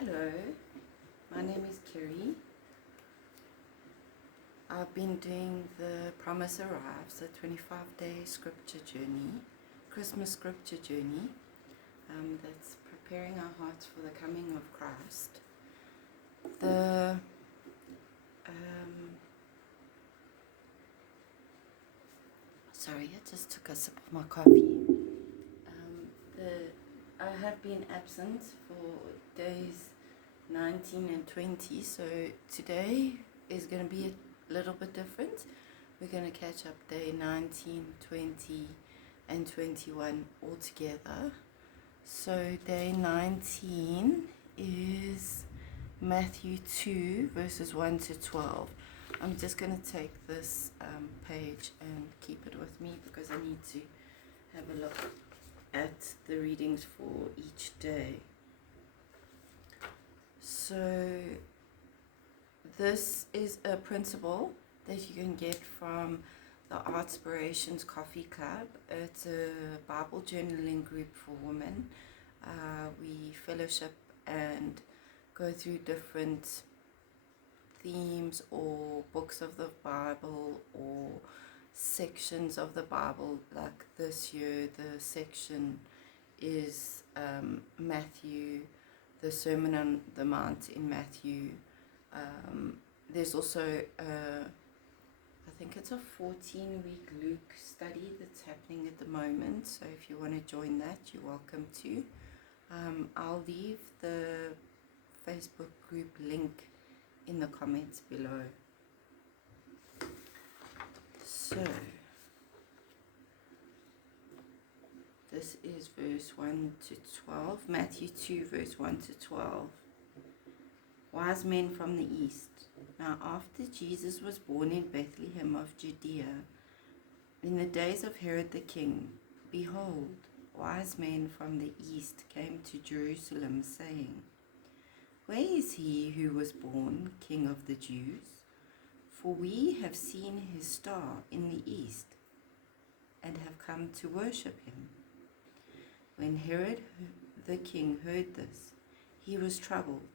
Hello, my name is Kerry. I've been doing the Promise Arrives, a 25-day scripture journey, Christmas scripture journey, that's preparing our hearts for the coming of Christ. Sorry, I just took a sip of my coffee. I have been absent for days 19 and 20, so today is going to be a little bit different. We're going to catch up day 19, 20 and 21 all together. So day 19 is Matthew 2 verses 1 to 12. I'm just going to take this page and keep it with me because I need to have a look at the readings for each day. So this is a principle that you can get from the Artspirations Coffee Club. It's a Bible journaling group for women. We fellowship and go through different themes or books of the Bible or sections of the Bible. Like this year the section is Matthew, the Sermon on the Mount in Matthew. There's also I think it's a 14-week Luke study that's happening at the moment, so if you want to join that, you're welcome to. I'll leave the Facebook group link in the comments below. So this is verse 1 to 12, Matthew 2 verse 1 to 12. Wise men from the east. Now after Jesus was born in Bethlehem of Judea, in the days of Herod the king, behold, wise men from the east came to Jerusalem, saying, Where is he who was born King of the Jews? For we have seen his star in the east, and have come to worship him. When Herod the king heard this, he was troubled,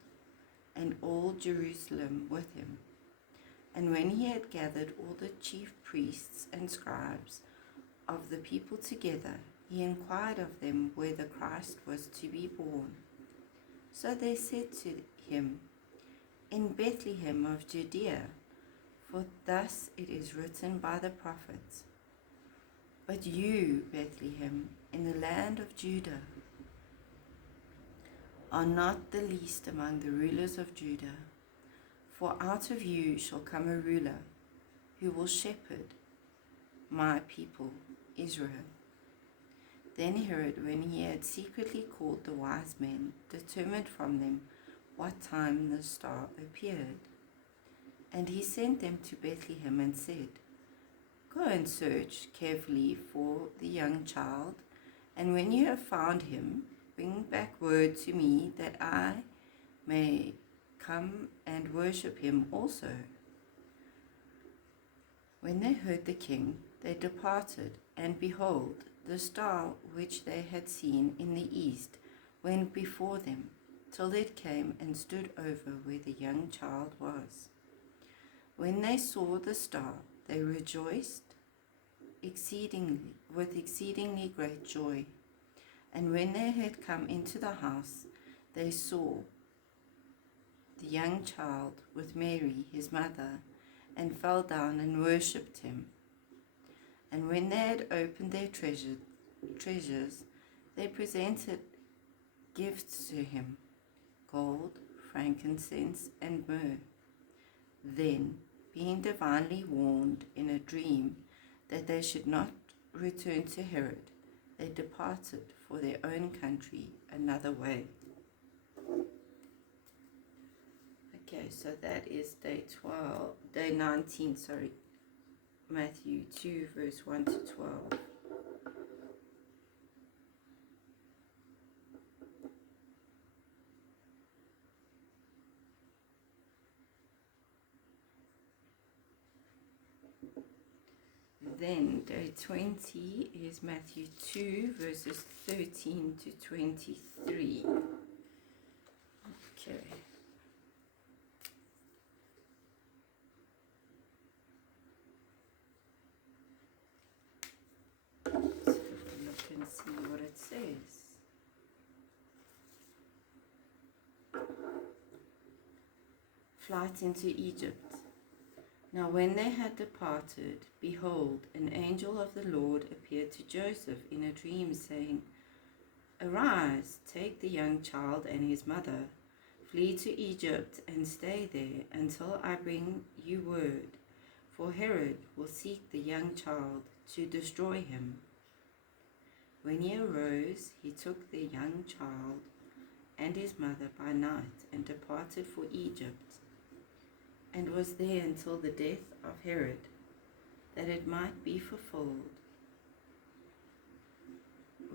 and all Jerusalem with him. And when he had gathered all the chief priests and scribes of the people together, he inquired of them where the Christ was to be born. So they said to him, In Bethlehem of Judea, for thus it is written by the prophets, But you, Bethlehem, in the land of Judah, are not the least among the rulers of Judah, for out of you shall come a ruler who will shepherd my people Israel. Then Herod, when he had secretly called the wise men, determined from them what time the star appeared. And he sent them to Bethlehem and said, Go and search carefully for the young child, and when you have found him, bring back word to me that I may come and worship him also. When they heard the king, they departed, and behold, the star which they had seen in the east went before them, till it came and stood over where the young child was. When they saw the star, they rejoiced with exceedingly great joy. And when they had come into the house, they saw the young child with Mary, his mother, and fell down and worshipped him. And when they had opened their treasures, they presented gifts to him, gold, frankincense, and myrrh. Then, being divinely warned in a dream that they should not return to Herod, they departed for their own country another way. Okay, so that is day 19, Matthew 2 verse 1 to 12. Then day 20 is Matthew 2 verses 13 to 23. Okay, flight into Egypt. Now when they had departed, behold, an angel of the Lord appeared to Joseph in a dream, saying, Arise, take the young child and his mother, flee to Egypt and stay there until I bring you word, for Herod will seek the young child to destroy him. When he arose, he took the young child and his mother by night and departed for Egypt, and was there until the death of Herod, that it might be fulfilled,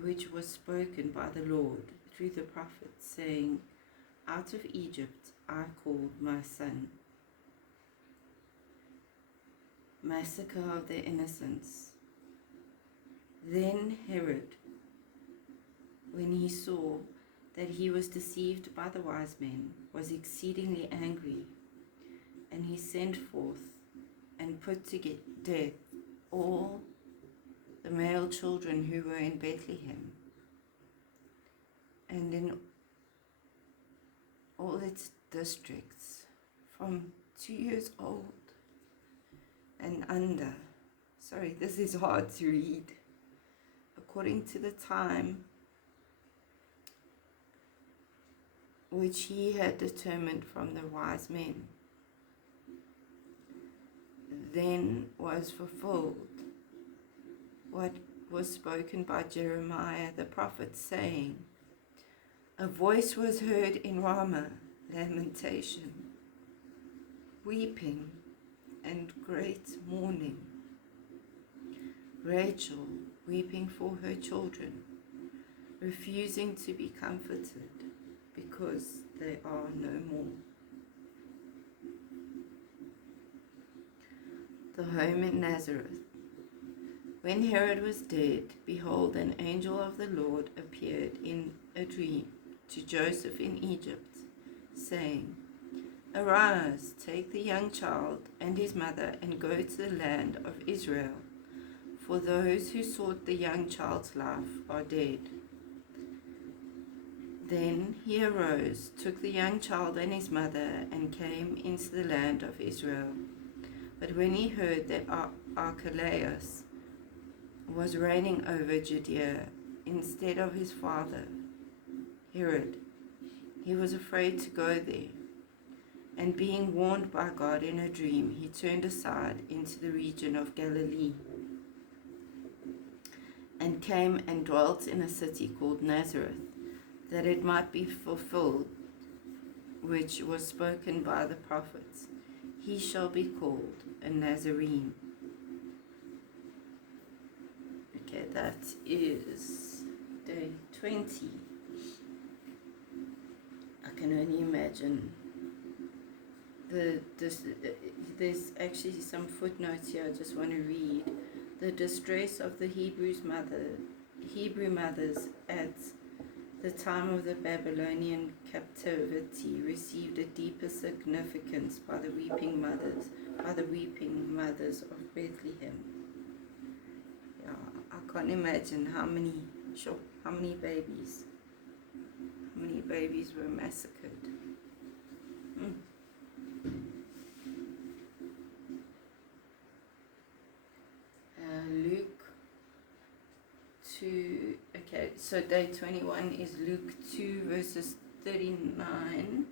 which was spoken by the Lord through the prophet, saying, Out of Egypt I called my son. Massacre of the innocents. Then Herod, when he saw that he was deceived by the wise men, was exceedingly angry, and he sent forth and put to death all the male children who were in Bethlehem and in all its districts, from 2 years old and under. Sorry, this is hard to read. According to the time which he had determined from the wise men, then was fulfilled what was spoken by Jeremiah the prophet, saying, A voice was heard in Ramah, lamentation, weeping, and great mourning. Rachel weeping for her children, refusing to be comforted, because they are no more. The home in Nazareth. When Herod was dead, behold, an angel of the Lord appeared in a dream to Joseph in Egypt, saying, Arise, take the young child and his mother, and go to the land of Israel, for those who sought the young child's life are dead. Then he arose, took the young child and his mother, and came into the land of Israel. But when he heard that Archelaus was reigning over Judea instead of his father, Herod, he was afraid to go there. And being warned by God in a dream, he turned aside into the region of Galilee, and came and dwelt in a city called Nazareth, that it might be fulfilled which was spoken by the prophets, He shall be called a Nazarene. Okay, that is day 20. I can only imagine. There's actually some footnotes here I just want to read. The distress of the Hebrew mothers at the time of the Babylonian captivity received a deeper significance by the weeping mothers of Bethlehem. Yeah, I can't imagine how many babies were massacred. Luke 2, okay, so day 21 is Luke 2 verses 39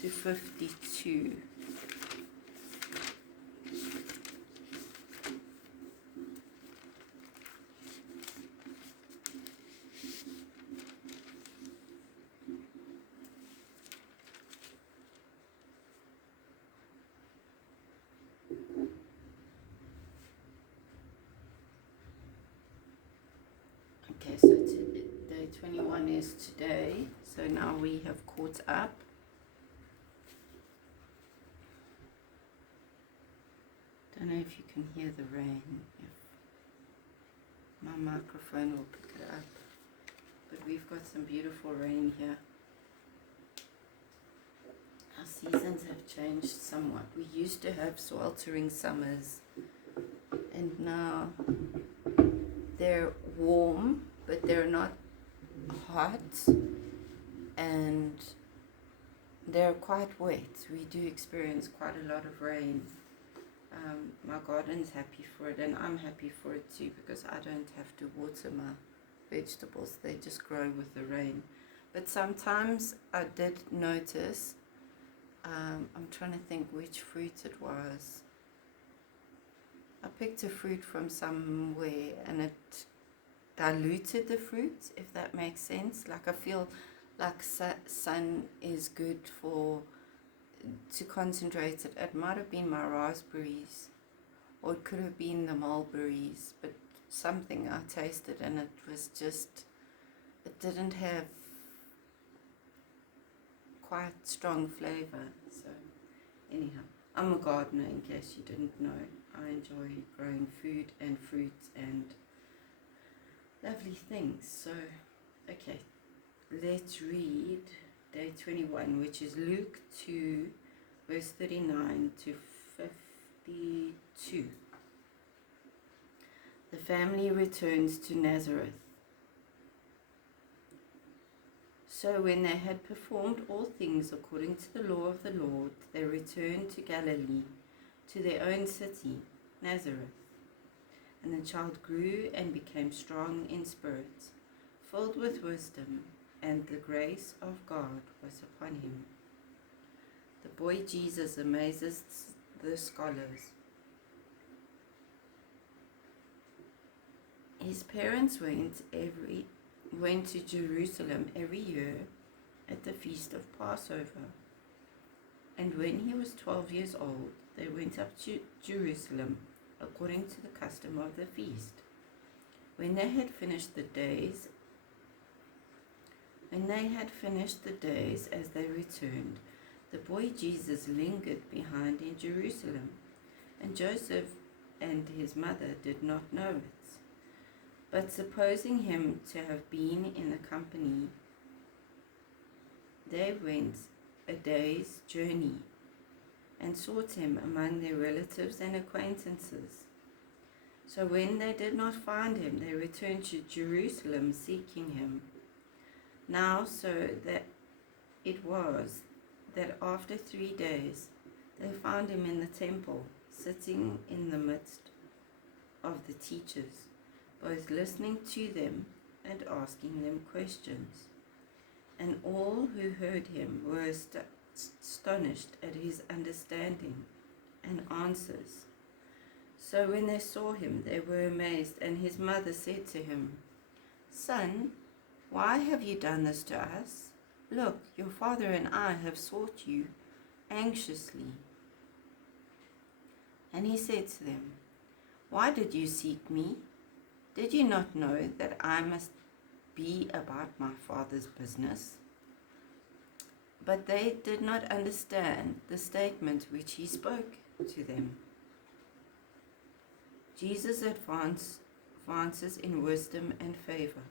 to 52. Okay, so day 21 is today, so now we have caught up. Don't know if you can hear the rain, if my microphone will pick it up, but we've got some beautiful rain here. Our seasons have changed somewhat. We used to have sweltering summers, and now they're warm, but they're not hot, and they're quite wet. We do experience quite a lot of rain. My garden's happy for it, and I'm happy for it too, because I don't have to water my vegetables. They just grow with the rain. But sometimes I did notice, I'm trying to think which fruit it was. I picked a fruit from somewhere and it diluted the fruit, if that makes sense. Like I feel like sun is good to concentrate it. It might have been my raspberries, or it could have been the mulberries, but something I tasted and it was just, it didn't have quite strong flavor. So anyhow, I'm a gardener, in case you didn't know. I enjoy growing food and fruits and lovely things. So okay, let's read day 21, which is Luke 2 verse 39 to 52. The family returns to Nazareth. So when they had performed all things according to the law of the Lord, they returned to Galilee, to their own city, Nazareth. And the child grew and became strong in spirit, filled with wisdom, and the grace of God was upon him. The boy Jesus amazes the scholars. His parents went to Jerusalem every year at the feast of Passover. And when he was 12 years old, they went up to Jerusalem according to the custom of the feast. When they had finished the days as they returned, the boy Jesus lingered behind in Jerusalem, and Joseph and his mother did not know it. But supposing him to have been in the company, they went a day's journey and sought him among their relatives and acquaintances. So when they did not find him, they returned to Jerusalem seeking him. Now so that it was that after 3 days they found him in the temple, sitting in the midst of the teachers, both listening to them and asking them questions. And all who heard him were astonished at his understanding and answers. So when they saw him, they were amazed, and his mother said to him, "Son, why have you done this to us? Look, your father and I have sought you anxiously." And he said to them, "Why did you seek me? Did you not know that I must be about my Father's business?" But they did not understand the statement which he spoke to them. Jesus advances in wisdom and favor.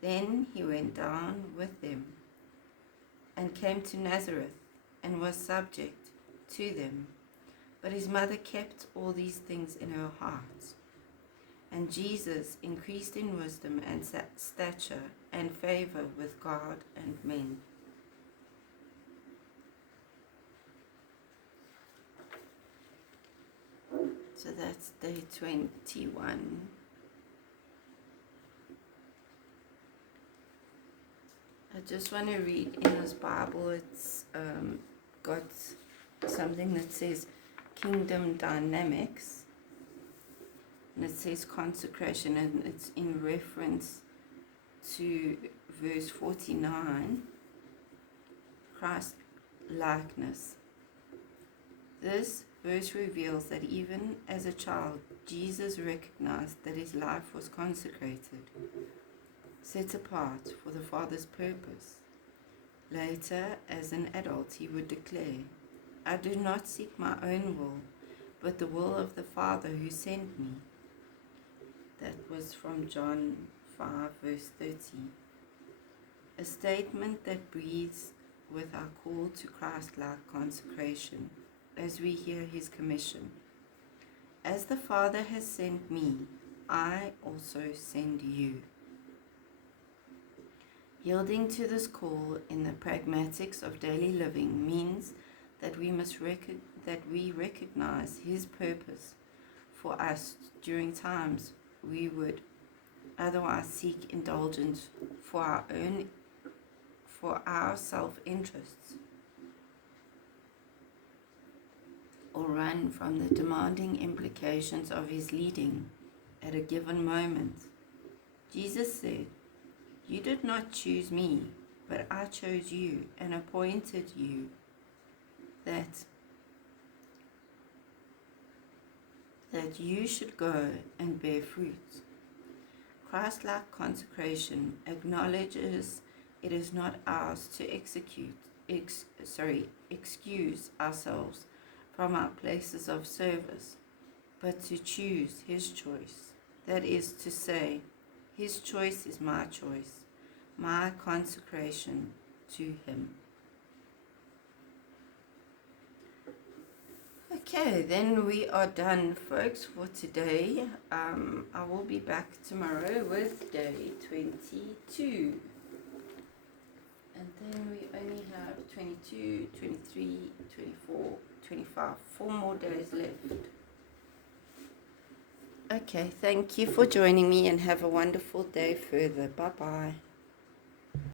Then he went down with them and came to Nazareth and was subject to them. But his mother kept all these things in her heart. And Jesus increased in wisdom and stature and favor with God and men. So that's day 21. I just want to read in this Bible, it's got something that says Kingdom Dynamics. And it says consecration, and it's in reference to verse 49, Christ likeness. This verse reveals that even as a child, Jesus recognized that his life was consecrated, set apart for the Father's purpose. Later, as an adult, he would declare, "I do not seek my own will, but the will of the Father who sent me." That was from John 5 verse 30. A statement that breathes with our call to Christ-like consecration as we hear his commission. "As the Father has sent me, I also send you." Yielding to this call in the pragmatics of daily living means that we recognize His purpose for us during times we would otherwise seek indulgence for our self-interests, or run from the demanding implications of His leading at a given moment. Jesus said, "You did not choose me, but I chose you and appointed you that you should go and bear fruit." Christ-like consecration acknowledges it is not ours to excuse ourselves from our places of service, but to choose His choice. That is to say, His choice is my choice, my consecration to Him. Okay, then we are done, folks, for today. I will be back tomorrow with day 22. And then we only have 22, 23, 24, 25, 4 more days left. Okay, thank you for joining me and have a wonderful day further. Bye-bye.